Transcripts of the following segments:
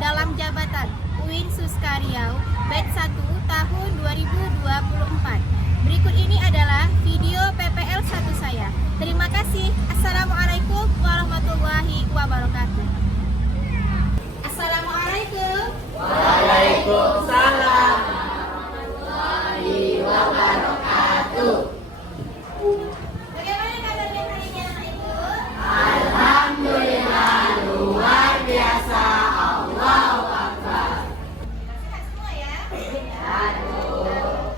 dalam jabatan UIN Suska Riau batch 1 tahun 2024. Berikut ini adalah video PPL 1 saya. Terima kasih. Assalamualaikum warahmatullahi wabarakatuh. Assalamualaikum. Waalaikumsalam warahmatullahi wabarakatuh. Bagaimana kabarnya hari ini anak ibu? Alhamdulillah luar biasa. Allahu Akbar. Sehat semua ya? Aduh.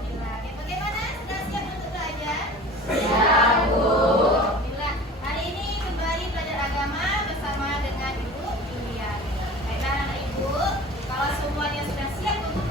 Bagaimana? Sudah siap untuk belajar? Siap, Bu. Alhamdulillah. Hari ini kembali belajar agama bersama dengan Ibu Julia. Baiklah anak ibu, kalau semuanya sudah siap untuk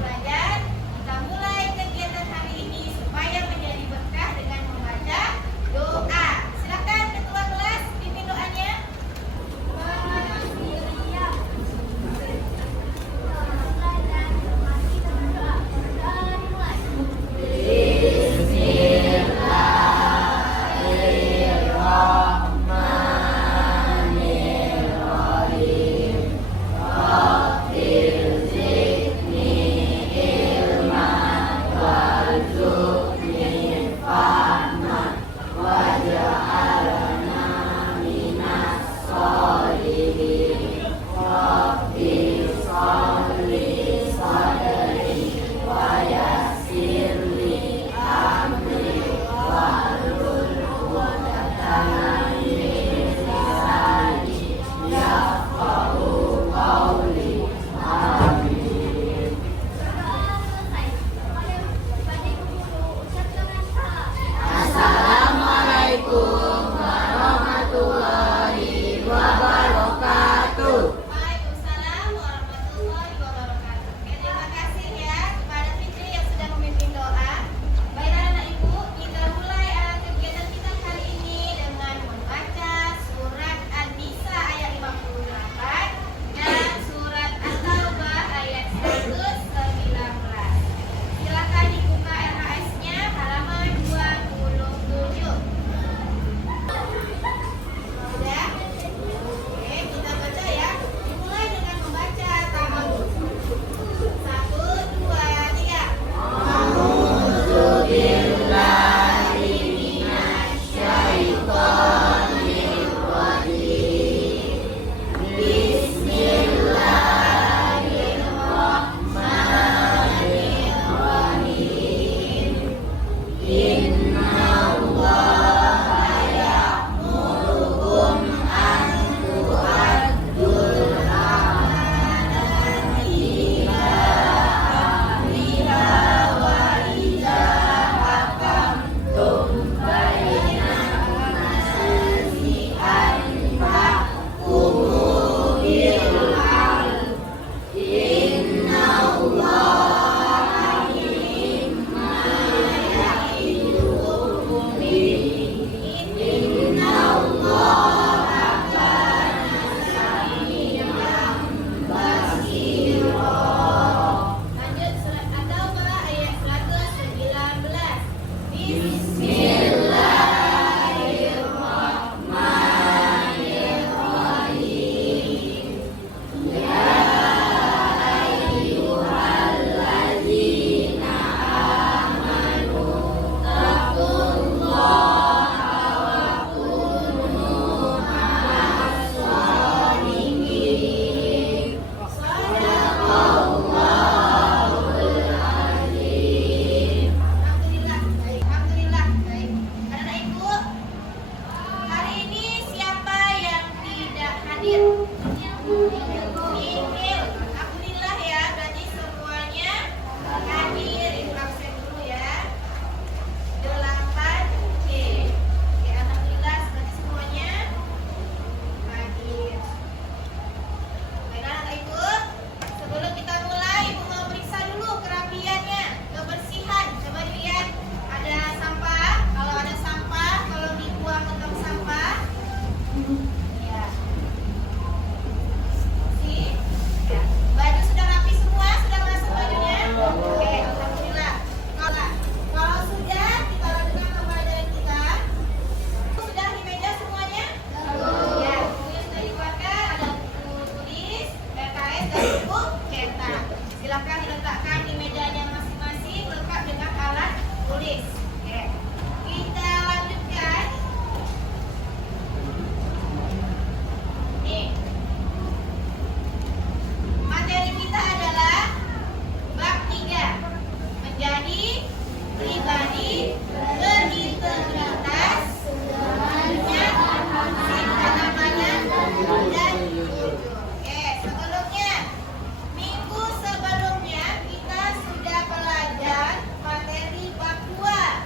dan buku cetak. Silakan diletakkan di mejanya masing-masing lengkap dengan alat tulis. Oke. Kita lanjutkan. Nih. Materi kita adalah bab 3. Menjadi pribadi berintegritas, punya cinta namanya dan jujur. Oke, sebelumnya minggu sebelumnya kita sudah belajar materi bab 2.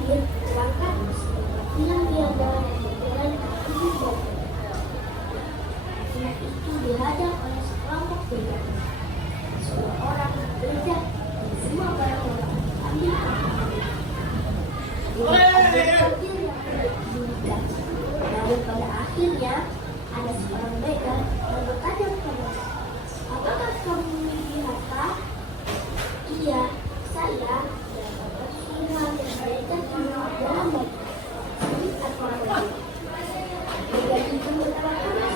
terakhir, terangkat yang tiada dan hidup. Anak itu dihadap oleh sekelompok begal. Seorang orang bekerja dan semua barang orang ambil namun pada akhirnya ada seorang begal yang bertanya kepada, apakah kamu memiliki harta? Iya, saya dan Tuhan yang berikan dalam baik. Sedih atau apa? Begal itu berkata,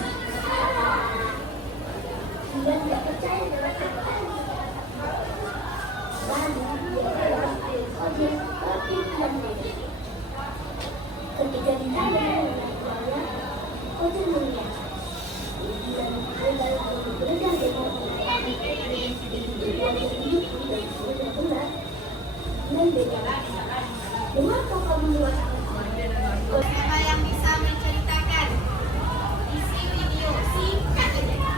dia tidak percaya dengan apa yang dikatakan. Lalu dia pulang air kodir ke pimpinan begal. Ketika ditanya mengenainya, kodir melihat. Dan begal lalu bekerja dengan benar dengan begal. Mengapa kamu buat Siapa yang bisa menceritakan isi video singkat aja?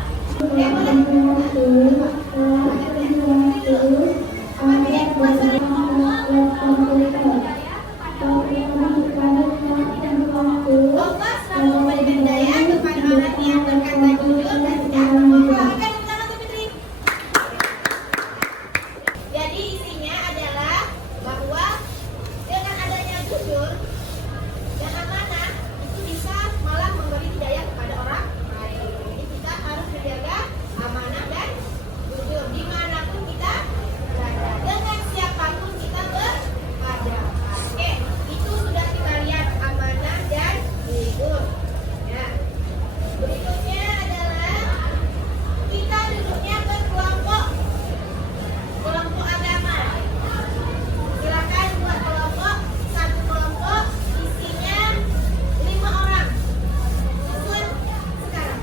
Allah selalu memberikan daya kepada orang yang berkata jujur dan tidak mengatakan tangan Fitri. Jadi isinya adalah bahwa dengan adanya jujur dan amanah itu bisa malah memberi hidayah kepada orang lain. Jadi kita harus menjaga amanah dan jujur dimanapun kita berada, dengan siapapun kita berhadapan. Oke, itu sudah kita lihat amanah dan jujur. Ya. Berikutnya adalah kita duduknya berkelompok, kelompok agama. Silakan buat kelompok, satu kelompok isinya 5 orang. Susun sekarang.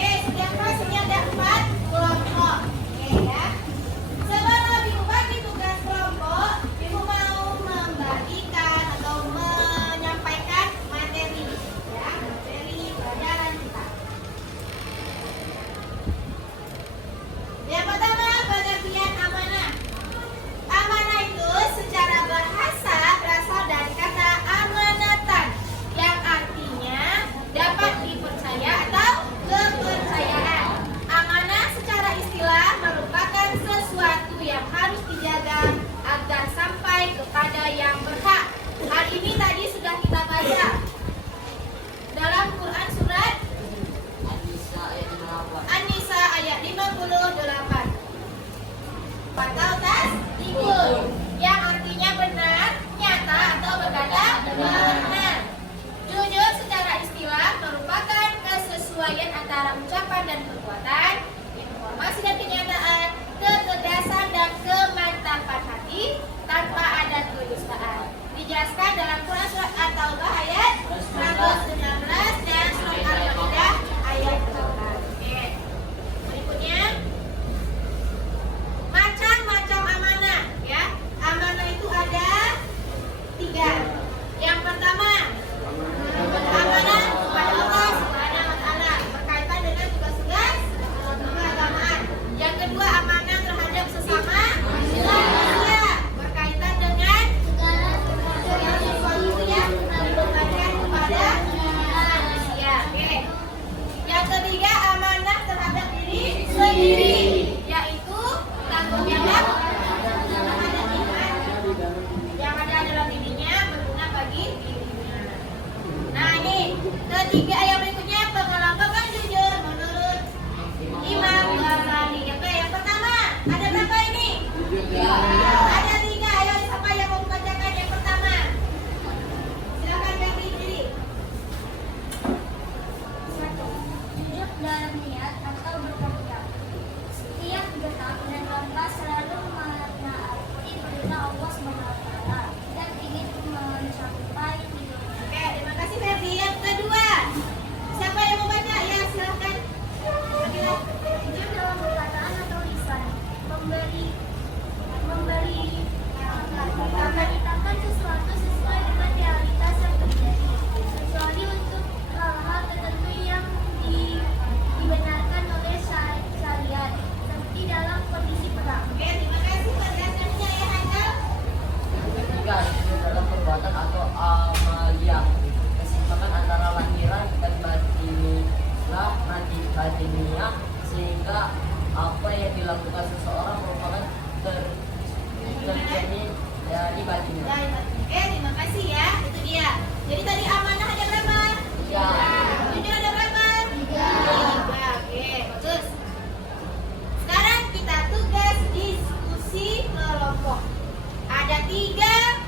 Ya, sudah pas ini ada 4 kelompok. Oke ya. Sebelum Ibu bagi tugas kelompok, Ibu mau membagikan atau menyampaikan materi, ya, materi pelajaran kita. Yang pertama, pengertian amanah. Amanah itu secara bahasa berasal dari kata amanatan, yang artinya dapat dipercaya atau kepercayaan. Amanah secara istilah merupakan sesuatu yang harus dijaga agar sampai kepada yang berhak. Hal ini tadi sudah kita baca dalam Quran surat An-Nisa ayat 58. Atau tasdikul, yang artinya benar, nyata atau berkata benar. Jujur secara istilah merupakan kesesuaian antara ucapan dan perbuatan, informasi dan kenyataan, ketegasan dan kemantapan hati tanpa ada kedustaan. Dijelaskan dalam Quran surat At-Taubah ayat 119 dan surat Al-Maidah ayat 12. Oke. Berikutnya, macam-macam amanah, ya. Amanah itu ada 3. Yang pertama, amanah kepada Allah Subhanahu wa taala berkaitan dengan tugas-tugas keagamaan. Yang kedua, amanah terhadap sesama manusia berkaitan dengan segala sesuatu yang dibebankan kepada manusia. Oke. Yang ketiga, amanah terhadap diri sendiri, yaitu tanggung jawab terhadap iman yang ada dalam dirinya berguna bagi dirinya. Nah, ini ketiga yang berikutnya pengelompokan jujur menurut Imam Ghazali. Oke, yang pertama ada berapa ini? 3. Ada 3. Ayo siapa yang mau membacakan yang pertama? Silakan ganti diri. 1. Jujur dalam niat atau bekerja. Setiap gerak dan langkah selalu menaati perintah Allah SWT dan ingin mencapai tujuan. Oke, terima kasih Ferdi. Yang kedua, siapa yang mau baca? Ya, silakan. ilmiah sehingga apa yang dilakukan seseorang merupakan terjadi dari batinnya. Terima kasih ya. Itu dia. Jadi tadi amanah ada berapa? 3. Jujur ada berapa? 3. Oke, bagus. Sekarang kita tugas diskusi kelompok. Ada 3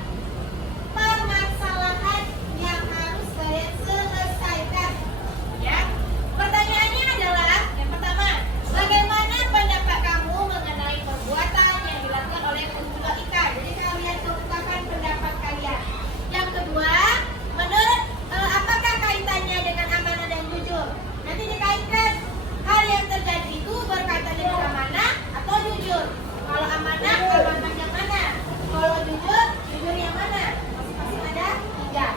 permasalahan yang harus kalian selesaikan. Ya. Pertanyaannya adalah yang pertama, bagaimana pendapat kamu mengenai perbuatan yang dilakukan oleh penjual ikan? Jadi kalian kemukakan pendapat kalian. Yang kedua, menurut apakah kaitannya dengan amanah dan jujur? Nanti dikaitkan hal yang terjadi itu berkaitan dengan amanah atau jujur. Kalau amanah, amanah yang mana? Kalau jujur, jujur yang mana? Masing-masing ada 3.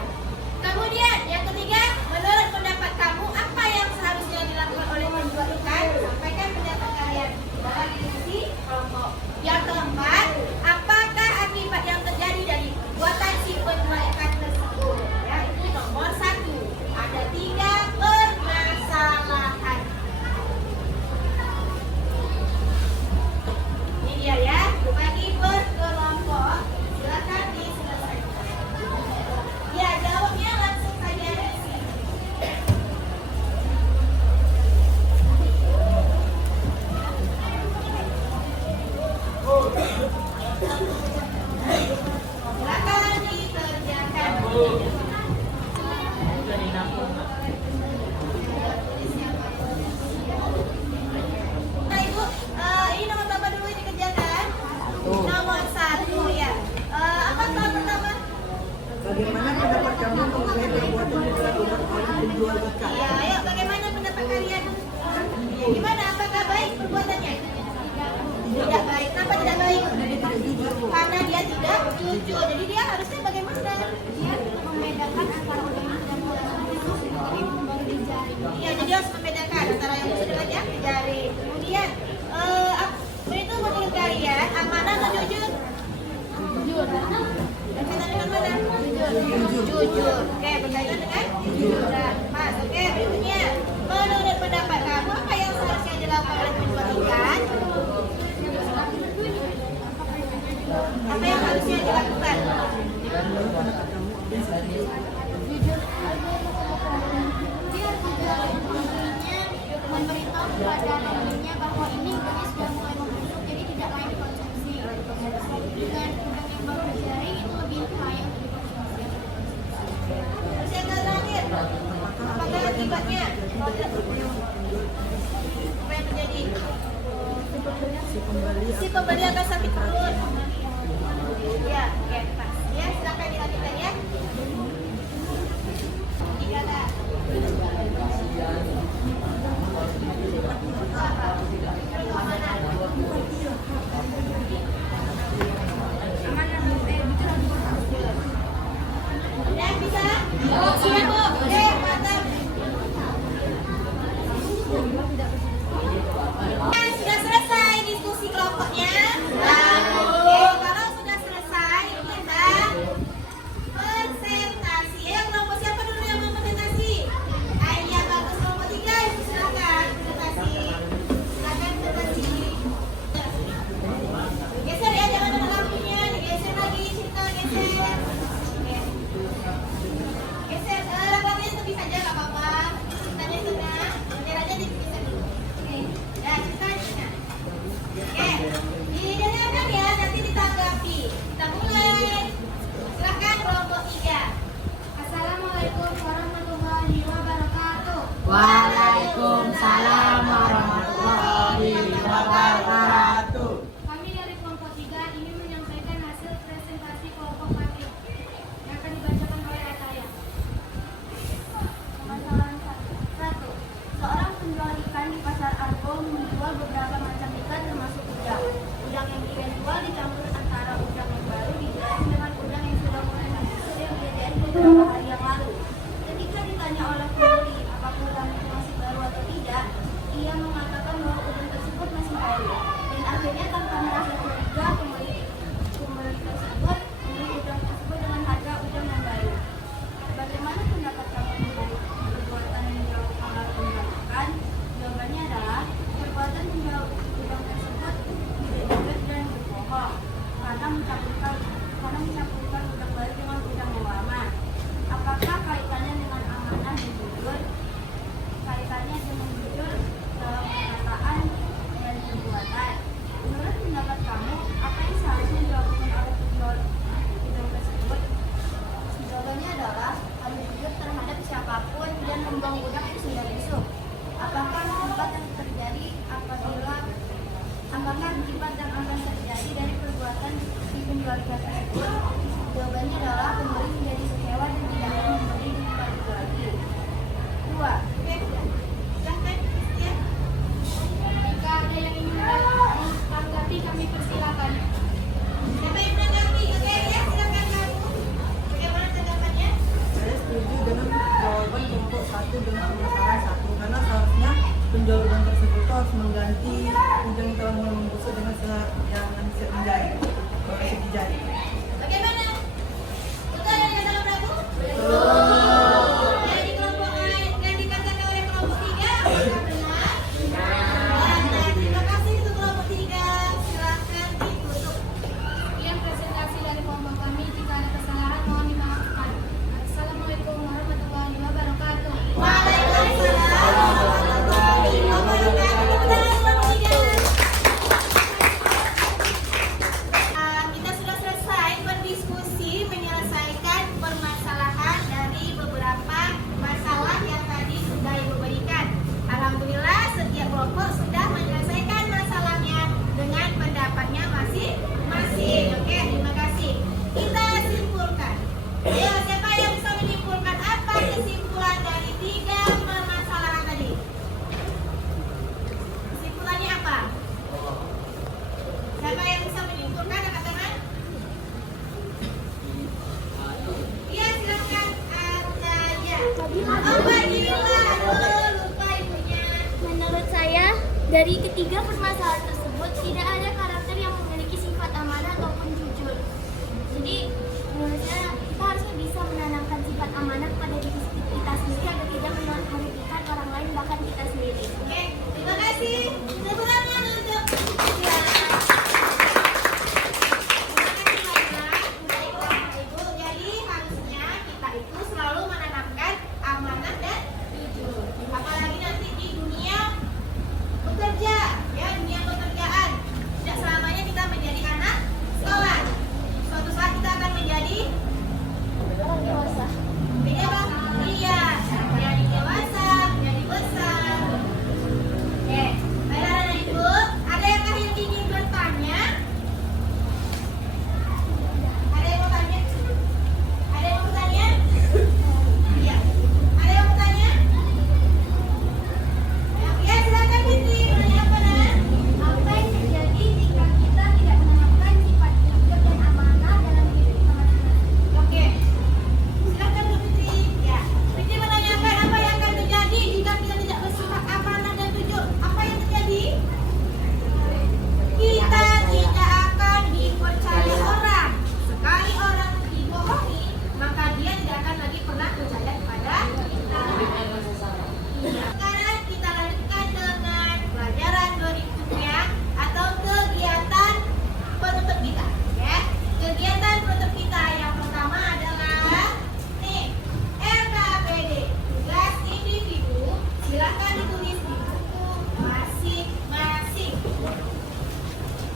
Kemudian yang ketiga, menurut pendapat kamu apa yang seharusnya dilakukan oleh penjual ikan? Sampaikan pendapat kalian dalam diskusi kelompok. Yang keempat, apakah akibat yang terjadi dari perbuatan si penjual ikan tersebut? Ya, itu nomor 1. Ada 3 permasalahan. Ini dia ya, bagi berkelompok. Silakan diselesaikan. Ya, jawabnya langsung saja isi. Silakan dikerjakan. Nah, Ibu, ini nomor berapa dulu yang dikerjakan? Nomor 1 ya. Apa soal pertama? Bagaimana pendapat kamu mengenai perbuatan yang dilakukan oleh penjual ikan? Iya, ayo bagaimana pendapat kalian? Ya, gimana? Apakah baik perbuatannya? Tidak baik. Kenapa tidak baik? Karena dia tidak jujur. Jadi dia harusnya bagaimana? Dia membedakan antara orang dan orang itu baru dijari. Iya, jadi harus membedakan antara yang jujur dengan yang dijari. Kemudian, itu menurut kalian amanah atau jujur? Jujur. Berkaitan dengan mana? Jujur. Oke, berkaitan dengan jujuran. Mas, oke, berikutnya. Menurut pendapat kamu, apa yang seharusnya dilakukan oleh penjual ikan? Apa yang harusnya dilakukan? Jujur. Dia memberitahu kepada pembelinya bahwa ini benih sudah mulai membusuk, jadi tidak layak dikonsumsi. Dengan udang yang baru dijari itu lebih layak dikonsumsi. Terus yang terakhir, apakah akibatnya? Apa yang terjadi? Si pembeli akan sakit perut. Ya, oke, pas. Ya, silakan dilanjutkan ya. Dikata. Udah bisa? Siap, Bu. Oke, mantap. Sudah selesai diskusi kelompoknya? Oke, kalau sudah selesai kita presentasi. Yang kelompok siapa dulu yang mau presentasi? Iya, bagus. Kelompok 3, silakan presentasi. Silakan presentasi. Geser ya, jangan ada lampunya. Digeser lagi, Cinta, geser. Oke. Geser, lampunya tepi saja, nggak apa-apa. Cintanya tengah, benderanya dipisah dulu. Oke, ya, Cinta, Cinta. Oke, didengarkan ya, nanti ditanggapi. Kita mulai. Silakan kelompok 3. Assalamualaikum warahmatullahi wabarakatuh. Waalaikumsalam warahmatullahi wabarakatuh. Kami dari kelompok 3 ingin menyampaikan hasil presentasi kelompok kami yang akan dibacakan oleh Ataya. Permasalahan 1. Seorang penjual ikan di pasar Argo menjual beberapa macam ikan termasuk udang. Udang yang dia jual dicampur antara udang yang baru dijari dengan udang yang sudah mulai membusuk yang dia dari beberapa hari yang lalu. Ketika ditanya oleh pembeli apakah udang itu masih baru atau tidak, ia mengatakan bahwa udang tersebut masih baru. Dan akhirnya tanpa merasa curiga, pembeli tersebut membeli udang tersebut dengan harga udang yang baru. Bagaimana pendapat kamu mengenai perbuatan yang dilakukan oleh penjual ikan? Jawabannya adalah surat tersebut? Jawabannya adalah pemberi menjadi kecewa dan tidak akan memberi di tempat itu lagi. 2. Silahkan Christian. Jika ada yang ingin menanggapi, kami persilakan. Siapa yang menanggapi? Oke ya, silakan kamu. Bagaimana tanggapannya? Saya setuju dengan jawaban kelompok 1 dengan permasalahan 1 karena seharusnya penjual udang tersebut harus mengganti udang yang telah mulai membusuk dengan yang siap menjahit. Siap dijahit. Bagaimana? Betul yang dikatakan Prabu? Betul. Yang di kelompok yang dikatakan oleh kelompok 3 apakah benar? Benar. Terima kasih untuk kelompok 3. Silakan ditutup. Sekian presentasi dari kelompok kami. Jika ada kesalahan mohon dimaafkan. Assalamualaikum warahmatullahi wabarakatuh. Waalaikumsalam warahmatullahi wabarakatuh. Tepuk tangan kelompok 3. Kita sudah selesai berdiskusi menyelesaikan permasalahan dari beberapa masalah yang tadi sudah Ibu berikan. Alhamdulillah setiap kelompok sudah menyelesaikan masalahnya dengan pendapatnya masing-masing. Oke, terima kasih. Kita simpulkan. Ayo, siapa yang bisa menyimpulkan apa kesimpulan dari 3 permasalahan tadi? Kesimpulannya apa? Siapa yang bisa menyimpulkan? Angkat tangan. Iya, silakan. Ataya. Oh, Badillah. Aduh, lupa ibunya. Menurut saya, dari ketiga permasalahan tersebut tidak ada karakter yang memiliki sifat amanah ataupun jujur. Jadi, menurut saya kita harusnya bisa menanamkan sifat amanah pada diri kita sendiri agar tidak merugikan orang lain bahkan kita sendiri. Oke, terima kasih. Tepuk tangan untuk ya. Terima kasih banyak Bapak Ibu. Jadi harusnya kita itu selalu menanamkan amanah dan jujur. Apalagi nanti di dunia bekerja, ya dunia pekerjaan. Tidak selamanya kita menjadi anak sekolah. Suatu saat kita akan menjadi Orang dewasa. beda bang? Iya, menjadi dewasa, menjadi besar. Oke, baiklah anak ibu, ada yang ingin bertanya? Ada yang mau tanya? Ada yang mau bertanya? Iya. Ada yang mau bertanya? Ya, silakan Fitri, bertanya apa nak? Apa yang terjadi jika kita tidak menanamkan sifat jujur dan amanah dalam diri kita masing-masing? Oke. Silakan Bu Fitri. Ya. Fitri menanyakan apa yang akan terjadi jika kita tidak bersifat amanah dan jujur. Apa yang terjadi? Kita tidak akan dipercaya orang. Sekali orang dibohongi, maka dia tidak akan lagi pernah percaya kepada kita. Sekarang kita lanjutkan dengan pelajaran berikutnya atau kegiatan penutup kita. Ya, kegiatan penutup kita yang pertama adalah nih LKPD, tugas individu. Silakan ditulis di buku masing-masing.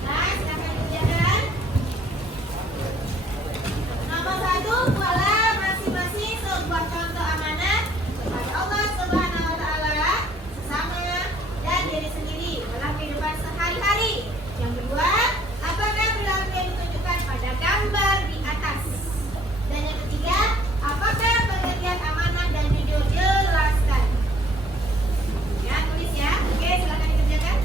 Nah, silakan dikerjakan. Nomor 1, buatlah masing-masing sebuah contoh amanah kepada Allah Subhanahu wa Ta'ala, sesama, dan diri sendiri dalam kehidupan sehari-hari. Yang kedua, apakah perilaku yang ditunjukkan pada gambar di atas? Dan yang ketiga, apakah pengertian amanah dan jujur? Jelaskan. Ya, tulis ya. Oke, silakan dikerjakan.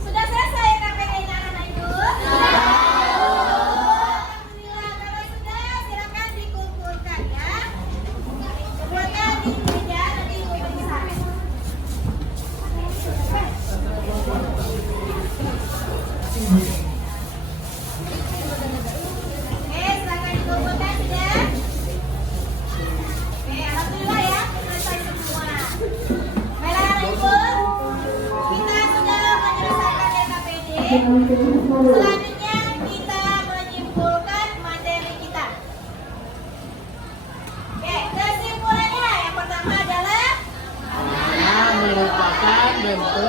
Sudah selesai KPD-nya anak ibu? Sudah. Alhamdulillah, kalau sudah silakan dikumpulkan ya. Kumpulkan di meja nanti ibu periksa. Oke, silakan dikumpulkan sudah. Oke, alhamdulillah ya, selesai semua. Baiklah anak ibu, kita sudah menyelesaikan LKPD. Selanjutnya kita menyimpulkan materi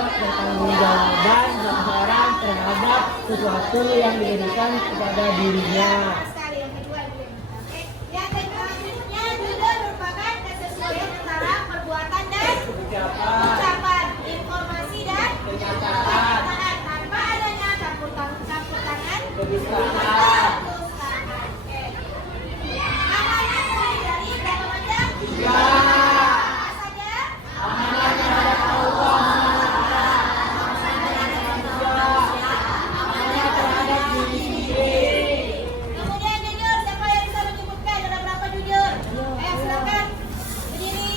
bertanggungjawaban seseorang terhadap sesuatu yang diberikan kepada dirinya. Sekali yang kedua dulu. Oke. Yang selanjutnya jujur merupakan kesesuaian antara perbuatan dan ucapan, informasi dan kenyataan tanpa adanya campur tangan, Kedustaan. Oke. Amanah terdiri dari berapa macam? Tiga. Apa saja? Amanah terhadap Allah, amanah terhadap diri sendiri. Kemudian jujur, siapa yang bisa menyebutkan ada berapa jujur? Ayo silakan berdiri.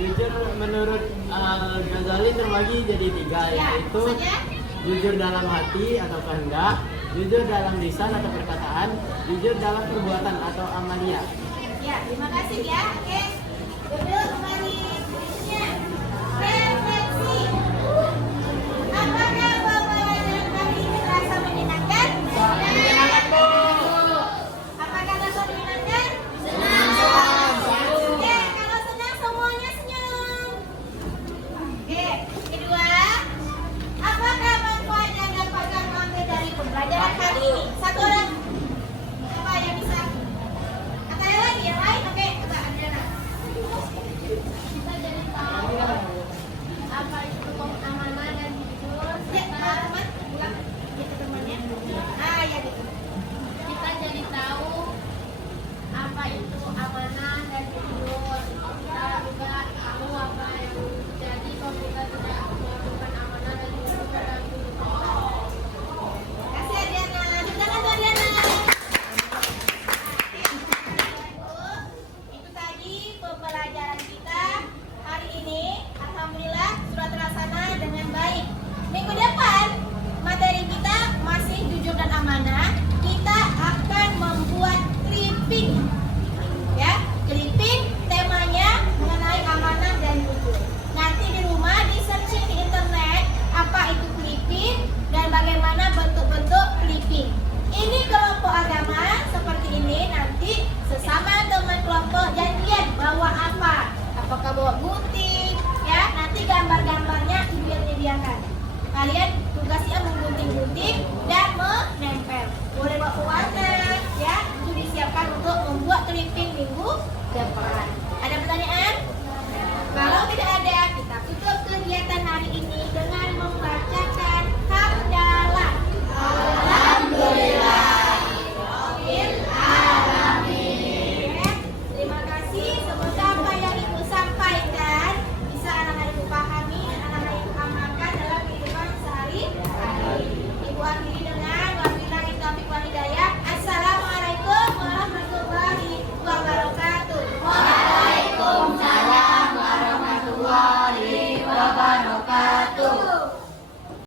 Jujur menurut Al-Ghazali terbagi jadi tiga, Ya, yaitu apa saja? jujur dalam hati atau kehendak, jujur dalam lisan atau perkataan, jujur dalam perbuatan atau amalia. Ya, terima kasih ya. Oke. Jujur